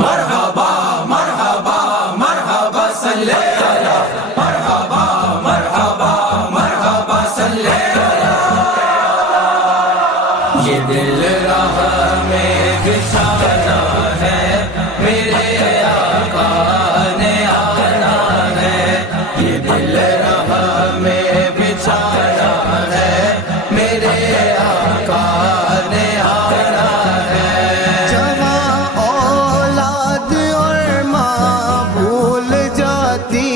مرحبا مرحبا مرحبا صلی علی مرحبا مرحبا مرحبا صلی علی یہ دل رہا میں بچھانا ہے میرے آقا نے آنا ہے یہ دل رہا میں بچھانا ہے میرے آقا نے آنا ہے جہاں اولاد اور ماں بھول جاتی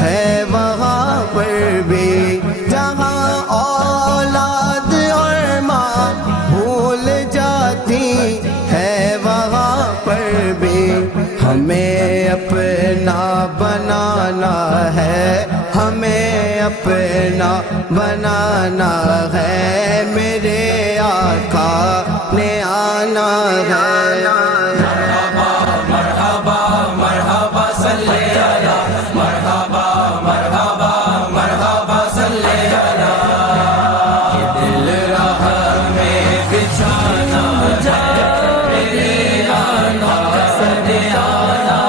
ہے وہاں پر بھی جہاں اولاد اور ماں بھول جاتی ہے وہاں پر بھی ہمیں اپنا بنانا ہے ہمیں اپنا بنانا ہے میرے آقا نے آنا ہے مرحبا مرحبا مرحبا صلی علی مرحبا مرحبا مرحبا صلی علی یہ دل رہا میں بچھانا ہے میرے آقا نے آنا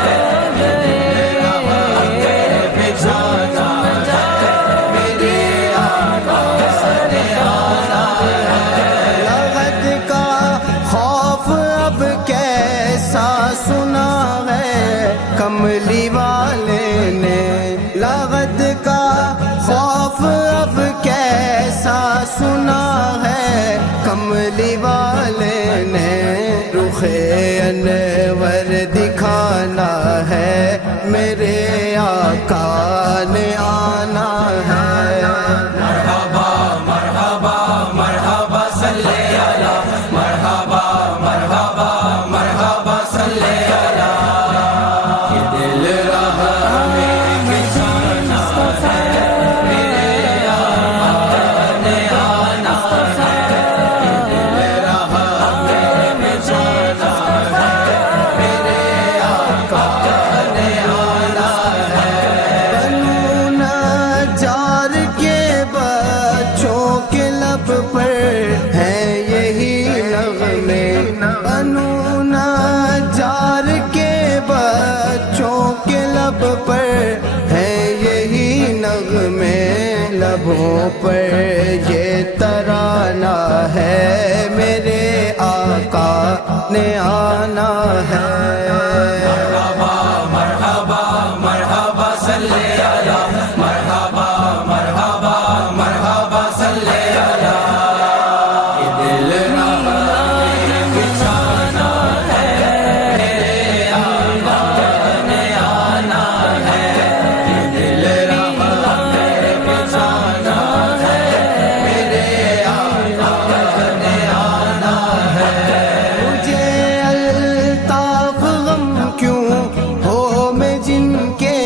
ہے یہ دل رہا میں بچھانا ہے میرے آقا نے آنا ہے لغت کا خوف اب کیسا سنا ہے کملی والے نے لغت کا خوف اب کیسا سنا ہے کملی والے نے رخ انور دکھانا ہے میرے آقا نے آنا ہے مرحبا مرحبا مرحبا صلی علی مرحبا مرحبا مرحبا صلی علی یہ دل رہا میں بچھانا ہے میرے آقا نے آنا ہے یہ دل رہا میں بچھانا ہے میرے آقا نے آنا ہے بنو نجار کے بچوں کے لب پر ہے یہی نغمے بنو نجار کے بچوں کے لب پر ہے یہی نغمے لبوں پر یہ ترانہ ہے میرے آقا نے آنا ہے مرحبا مرحبا مرحبا صلی علی مرحبا مرحبا مرحبا صلی علی یہ دل رہا میں بچھانا ہے میرے آقا نے آنا ہے یہ دل رہا میں بچھانا ہے میرے آقا نے آنا ہے مجھے الطاف غم کیوں ہو میں جن کے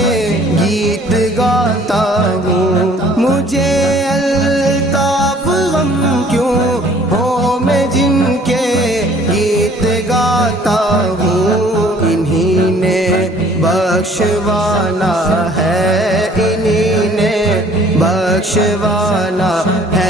گیت گاتا ہوں مجھے الطاف غم کیوں ہو میں جن کے گیت گاتا ہوں انہی نے بخشوانا ہے انہی نے بخشوانا ہے